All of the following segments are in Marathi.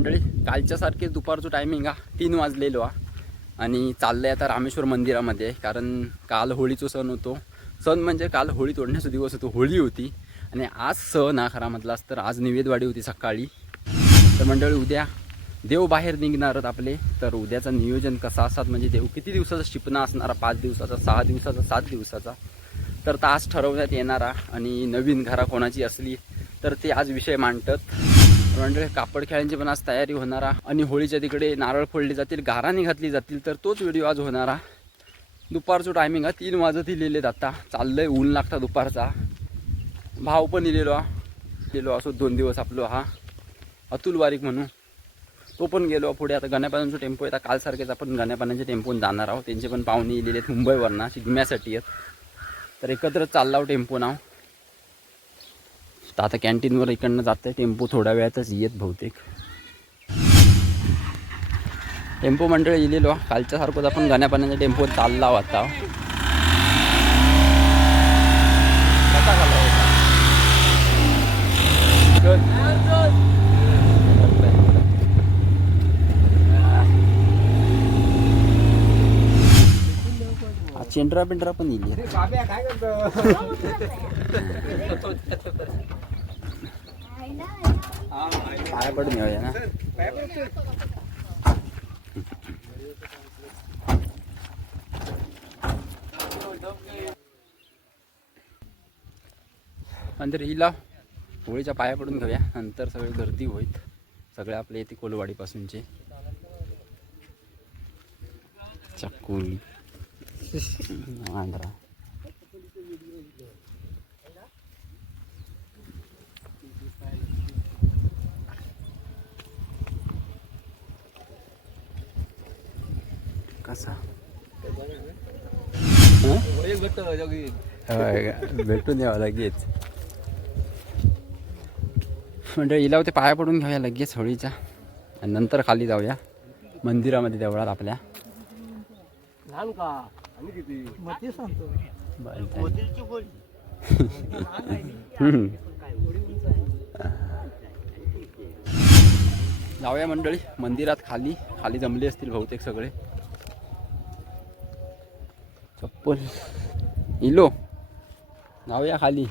मंडळी कालच्यासारखे दुपारचं टायमिंग 3 वाजलेलो आणि चाललंय आता रामेश्वर मंदिरामध्ये, कारण काल होळीचा सण होतो. सण म्हणजे काल होळी तोडण्याचा दिवस होतो, होळी होती आणि आज सण खरा म्हटलास तर आज निवेदवाडी होती सकाळी. तर मंडळी उद्या देव बाहेर निघणार आहेत आपले. तर उद्याचं नियोजन कसं असतात म्हणजे देव किती दिवसाचा शिपणा असणारा, 5 दिवसाचा, 6 दिवसाचा, 7 दिवसाचा, तर तास ठरवण्यात येणारा. आणि नवीन घरा कोणाची असली तर ते आज विषय मांडतात. मंडळी कापड खेळांची पण आज तयारी होणारा आणि होळीच्या तिकडे नारळ फोडले जातील, गाराणी घातली जातील, तर तोच व्हिडिओ आज होणारा. दुपारचं टायमिंग 3 वाजत लिहिलेत. आता चाललंय, ऊन लागता दुपारचा. भाव पण गेलो असो 2 दिवस आपलो अतुल वारीक म्हणून तो पण गेलो पुढे. आता गण्यापाण्यांचा टेम्पो येतात कालसारखेच आपण गण्यापाण्यांच्या टेम्पोन जाणार आहोत. त्यांचे पण पाहुणे येलेले आहेत मुंबईवरनं शिगम्यासाठी आहेत. तर एकत्र चालला टेम्पो नाव. तर आता कॅन्टीनवर इकडनं जात आहे टेम्पो, थोड्या वेळातच येत बहुतेक. टेम्पो मंडळी इलेलो कालच्यासारखंच आपण गण्यापाण्याच्या टेम्पो चालला आता. कसा झाला चेंडरा पिंडरा पण येईल. काय पडून येऊया ना. नंतर हिला होळीच्या पाया पडून घेऊया, नंतर सगळे गर्दी होईत. सगळे आपले येते कोलवाडीपासूनचे. चक्कुली आंध्रा कसा भेटून यावं लगेच. म्हणजे हिला होते पाया पडून घेऊया लगेच होळीच्या, आणि नंतर खाली जाऊया मंदिरामध्ये देवळात आपल्या. जाऊया मंडळी मंदिरात. खाली जमले असतील बहुतेक सगळे. चप्पल इलो जाऊया खाली.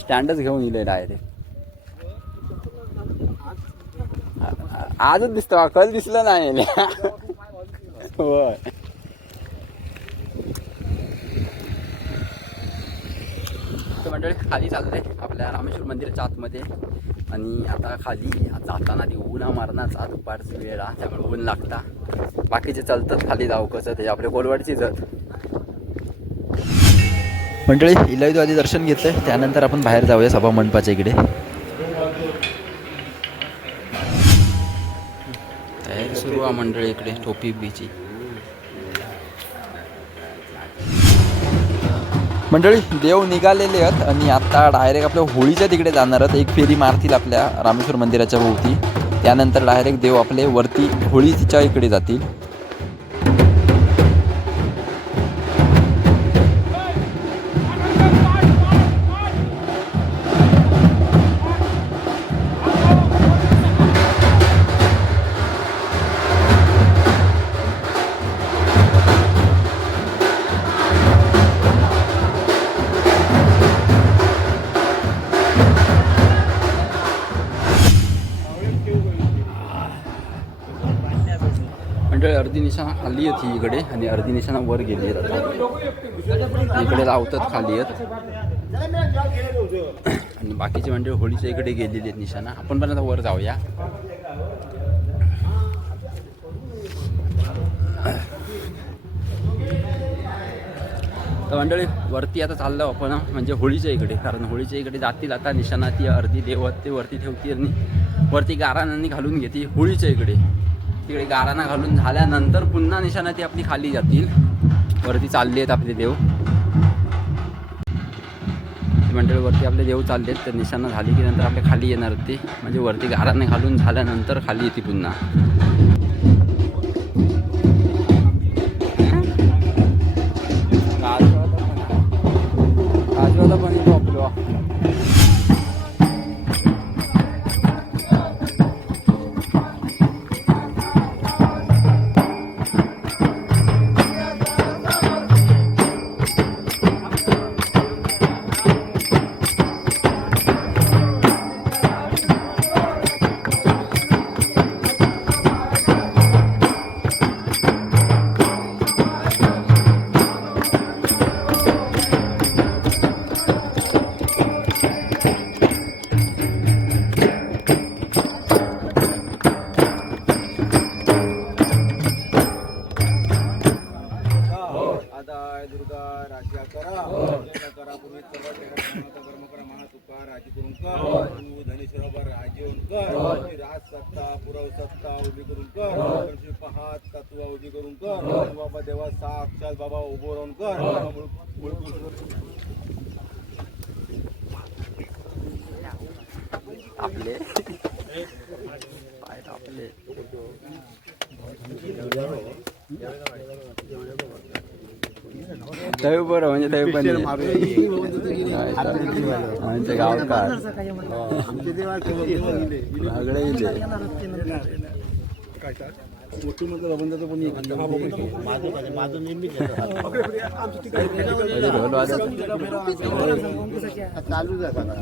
स्टँडच घेऊन इले डायरेक्ट. आजच दिसतो, कल दिसलं नाही. होय मंडळी खाली चाललंय आपल्या रामेश्वर मंदिराच्या आतमध्ये. आणि आता खाली जाताना ती ऊन मारण्याचा दुपारची वेळा, त्यामुळे ऊन लागता. बाकीचे चालतात खाली जाऊ कसं ते आपल्या कोलवाडची जात. मंडळी इलाही आधी दर्शन घेतलंय, त्यानंतर आपण बाहेर जाऊया सभा मंडपाच्या इकडे. तयारी सुरू आहे मंडळी इकडे टोपी बीची. मंडळी देव निघालेले आहेत आणि आता डायरेक्ट आपल्या होळीच्या तिकडे जाणार आहेत. एक फेरी मारतील आपल्या रामेश्वर मंदिराच्या भोवती, त्यानंतर डायरेक्ट देव आपले वरती होळीच्या इकडे जातील. अर्धी निशाणा खाली आहेत ही इकडे आणि अर्धी निशाणा वर गेली आहेत. आता इकडे लावतात खाली आहेत आणि बाकीचे म्हणजे होळीच्या इकडे गेलेली आहेत निशाणा. आपण पण आता वर जाऊया. तर मंडळी वरती आता चाललो आपण म्हणजे होळीच्या इकडे, कारण होळीच्या इकडे जातील आता निशाणा. ती अर्धी देवत ते वरती ठेवतील आणि वरती गाराणांनी घालून घेते होळीच्या इकडे. तिकडे गाराणा घालून झाल्यानंतर पुन्हा निशाणा ती आपली खाली जातील. वरती चालले आहेत आपले देव मंडळी, वरती आपले देव चालले आहेत. तर निशाणा झाली की नंतर आपले खाली येणार ते, म्हणजे वरती गाराणे घालून झाल्यानंतर खाली येते पुन्हा. राजवाला पण घेऊन कर, राजसत्ता पुरवसत्ता उभी करून कर, पहात तत्वा उभी करून कर, बाबा देवा साक्षात बाबा उभं राहून कर. आपले पाय आपले दही बरं म्हणजे दही पण म्हणजे गावकार सगळे इले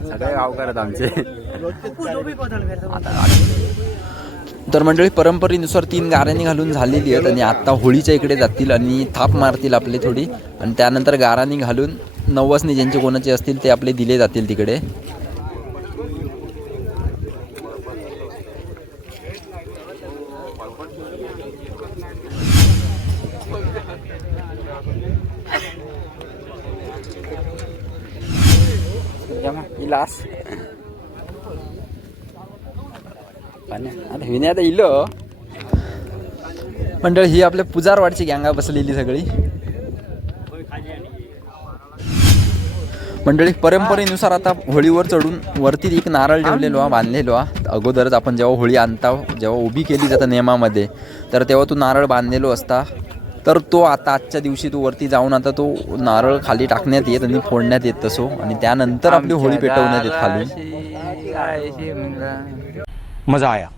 सगळे गावकार आहेत आमचे. तर मंडळी परंपरेनुसार 3 गाऱ्यानी घालून झालेली आहेत आणि आता होळीच्या इकडे जातील आणि थाप मारतील आपले थोडी आणि त्यानंतर गारानी घालून नवसनी ज्यांचे कोणाचे असतील ते आपले दिले जातील तिकडे. इलास आता हिने आता इलो मंडळ ही आपल्या पुजारवाडची गँगा बसलेली सगळी मंडळी. परंपरेनुसार आता होळीवर चढून वरती एक नारळ ठेवलेलो बांधलेलो अगोदरच आपण जेव्हा होळी आणता जेव्हा उभी केली जातं नियमामध्ये तर तेव्हा तो नारळ बांधलेलो असता. तर तो आता आजच्या दिवशी तो वरती जाऊन आता तो नारळ खाली टाकण्यात येत आणि फोडण्यात येत तसो आणि त्यानंतर आपली होळी पेटवण्यात येत खालून. मजा आया.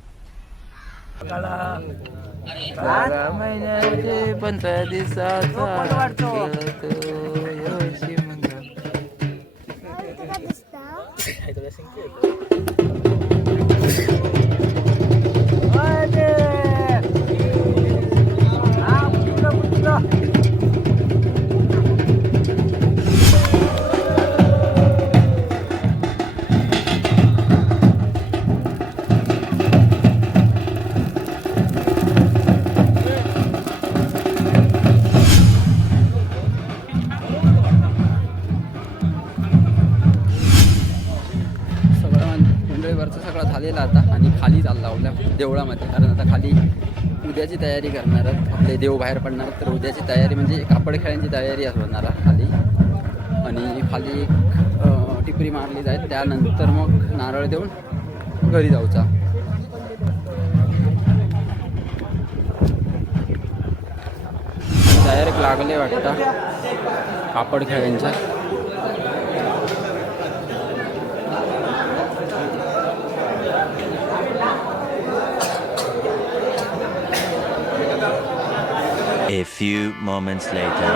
सगळा झालेला आता आणि खाली चालला आपल्या देवळामध्ये कारण आता खाली उद्याची तयारी करणार आपले देव बाहेर पडणार तर उद्याची तयारी म्हणजे कापड खेळांची तयारी होणार खाली आणि खाली एक टिपरी मारली जाईल त्यानंतर मग नारळ देऊन घरी जाऊचा. तयारी लागले वाटतं कापड खेळांच्या. A few moments later.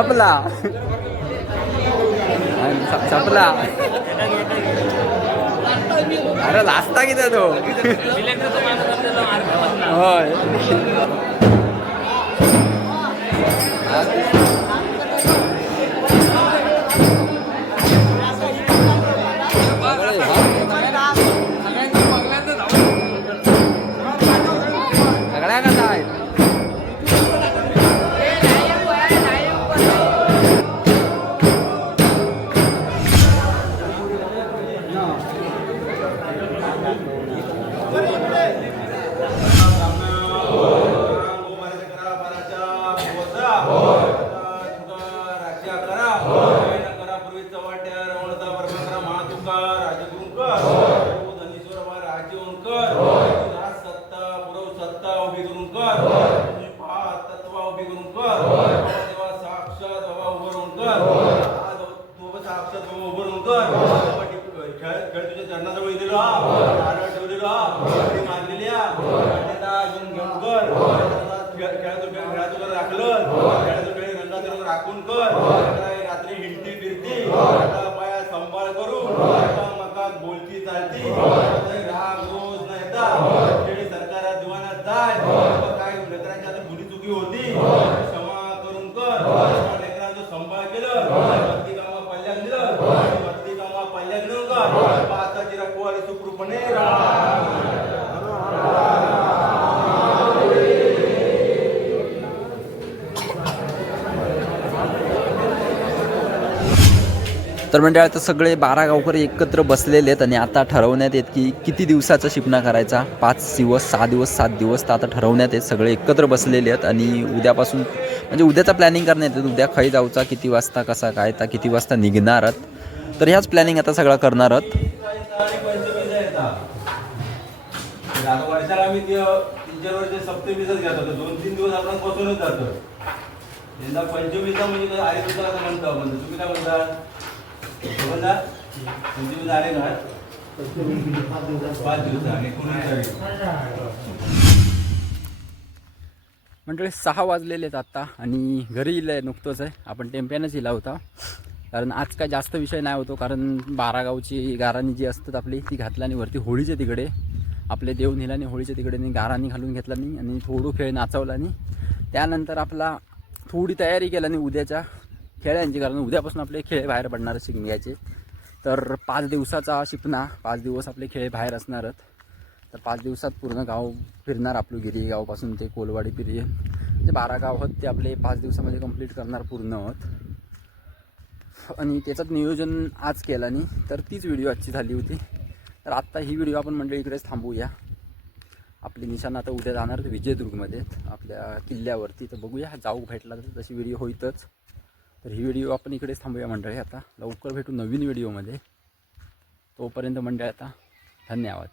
छपला छपला अरे लाजता किती तो होय सगळ्या कसा आहे राखून कर रात्री हिंडती फिरती पाया सांभाळ करू मका बोलती चालती राग रोज नाही खेळी सरकार दिवाणात जाय काय लेकरांच्या आता भुली चुकी होती क्षमा करून कर लेकरांचं सांभाळ केलं भक्ती कामा पल्ल्याक दिलं भक्ती कामा पल्ल्याक देऊ कर आता जिरा कुवारी सुखरूपणे तर म्हणजे आता सगळे 12 गावकरी एकत्र बसलेले आहेत आणि आता ठरवण्यात येत की किती दिवसाचा शिपणा करायचा 5 दिवस 6 दिवस 7 दिवस तर आता ठरवण्यात येत सगळे एकत्र बसलेले आहेत आणि उद्यापासून म्हणजे उद्याचा प्लॅनिंग करण्यात येत उद्या खाई जाऊचा किती वाजता कसा काय तर किती वाजता निघणार तर ह्याच प्लॅनिंग आता सगळं करणार आहोत वर्षाला आम्ही 3-4 वर्ष सप्तमीचाच घेत होतो 2-3 दिवस आपण बसूनच जातो यंदा पंचमीचा म्हणजे आले दिवसाला म्हणतो आपण तुम्ही काय म्हणता पंचमी आले ना 5 दिवस आणि 19 मंडळी 6 वाजलेले आहेत आत्ता आणि घरी इलं नुकतंच आहे आपण टेम्प्यानंच इला होता कारण आज काय जास्त विषय नाही होतो कारण 12 गावची गाराणी जी असतात आपली ती घातला आणि वरती होळीच्या तिकडे आपले देव नेल्याने होळीच्या तिकडे गाराणी घालून घेतला नाही आणि थोडं खेळ नाचवला नाही त्यानंतर आपला थोडी तयारी केला नाही उद्याच्या खेळांची कारण उद्यापासून आपले खेळ बाहेर पडणार शिकण्याचे तर 5 दिवसाचा शिपणा 5 दिवस आपले खेळ बाहेर असणारच तर 5 दिवसात पूर्ण गाव फिरणार आपलं गिरी गावपासून ते कोलवाडी पिरी जे 12 गाव आहेत ते आपले 5 दिवसामध्ये कंप्लीट करणार पूर्ण आहोत आणि त्याचं नियोजन आज केलं नाही तर तीच व्हिडिओ आजची झाली होती तर आत्ता ही व्हिडिओ आपण म्हणजे इकडेच थांबवूया आपली निशाणा आता उद्या जाणार विजयदुर्गमध्ये आपल्या किल्ल्यावरती तर बघूया जाऊ भेटला तर तशी व्हिडिओ होईतच तर ही व्हिडिओ आपण इकडेच थांबूया मंडळी आता लवकर भेटू नवीन व्हिडिओमध्ये तोपर्यंत मंडळी आता धन्यवाद